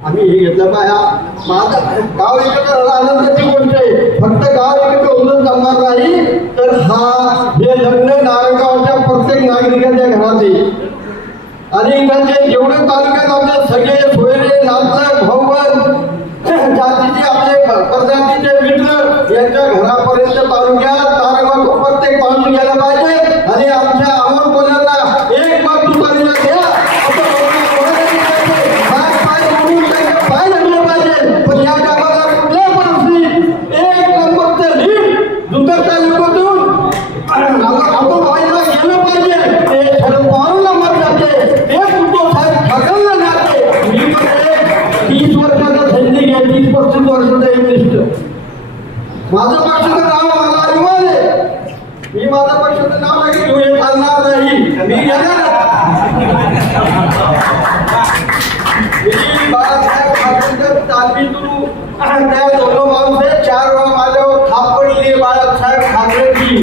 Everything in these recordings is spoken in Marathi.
आम्ही हे घेतलं. पाया माझा गाव एकत्र आनंदाची गोष्ट आहे फक्त गाव एकत्र होऊन जमणार नाही. तर हा हे लग्न नारगावच्या प्रत्येक नागरिकांच्या घरात येईल आणि इकडचे जेवढे तालुक्यात आमचे सगळे सोयरे नातलग भाऊबंद जातीचे आपले प्रजातीचे मित्र यांच्या घरापर्यंत तालुक्यात माझं पक्षाचं नाव मला अभिमान आहे मी माझ्या पक्षाचं नाव नाही घेऊ हे चालणार नाही. मी घेणार मी बाळासाहेब ठाकरेंच्या तालमीतून त्या दोन माणसे चार वेळा माझ्यावर थाप पडली बाळासाहेब ठाकरेंची.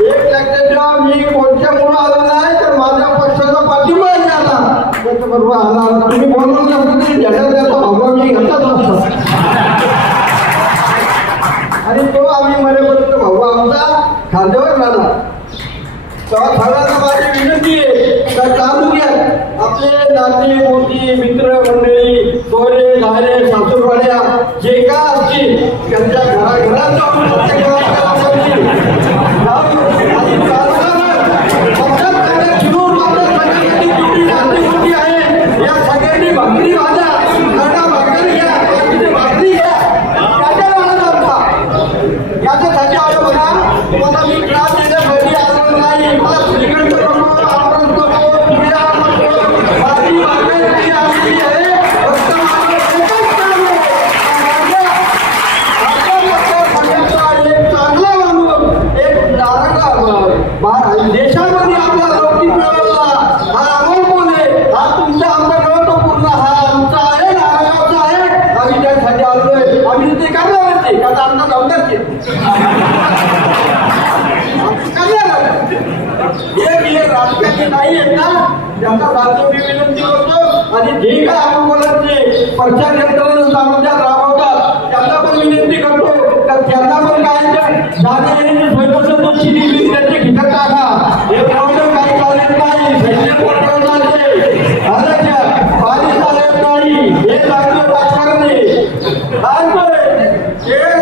एक लक्षात ठेवा मी कोणत्यामुळे आलो नाही तर माझ्या पक्षाचा पाठिंबा झाला त्याच्याबरोबर आला तुम्ही बोलून खांद्यावर झाला तेव्हा सगळ्यांना माझी विनंती आहे तर तालुक्यात आपले नाते मोठी मित्र मंडळी सोरे झाले सासूरवाड्या जे का असतील त्यांच्या घराघरात जाऊन प्रत्येक गावात जाऊन आणि तालुक्यानं पक्षात त्यांना फिरून माझ्या सगळ्यांची जेवढी नाती मोठी आहे या सगळ्यांनी भाकरी वाजा खरडा भाकरी घ्या बाकीची भाकरी घ्या त्याच्या वेळेला आमचा याच्यासाठी आलो बघा मला मी त्रास देण्यासाठी आलो नाही मला श्रीखंड नको आमरस नको पुऱ्या नको माझी मागणी आली आहे फक्त माझं एकच काम आहे. माझ्या आपल्या मतदारसंघाचा एक चांगला माणूस एक नारंगा बाहेर देशामध्ये आपला लौकिक मिळवला हा अमोल बोले हा तुमचा आमचा नव्हतो पूर्ण हा आमचा आहे नारंगावचा आहे आम्ही त्यासाठी आलोय आम्ही ते करणार नाही कारण आमचा नव्हताच हे राजकारणी नाही आहेत ना. त्यांचा साधू मी विनंती करतो आणि जे काय आपण बोलायचे प्रचार यंत्रणा सामोद्यात राबवतात त्यांना पण विनंती करतो. तर त्यांना पण काय जागा येण्याची सोय नसेल तर शिडी त्यांचे खिचत टाका. हे प्रॉब्लेम काही चालत नाही. सैन्य पटकन पाणी चालत नाही हे चांगलं राजकारण आहे. Yeah.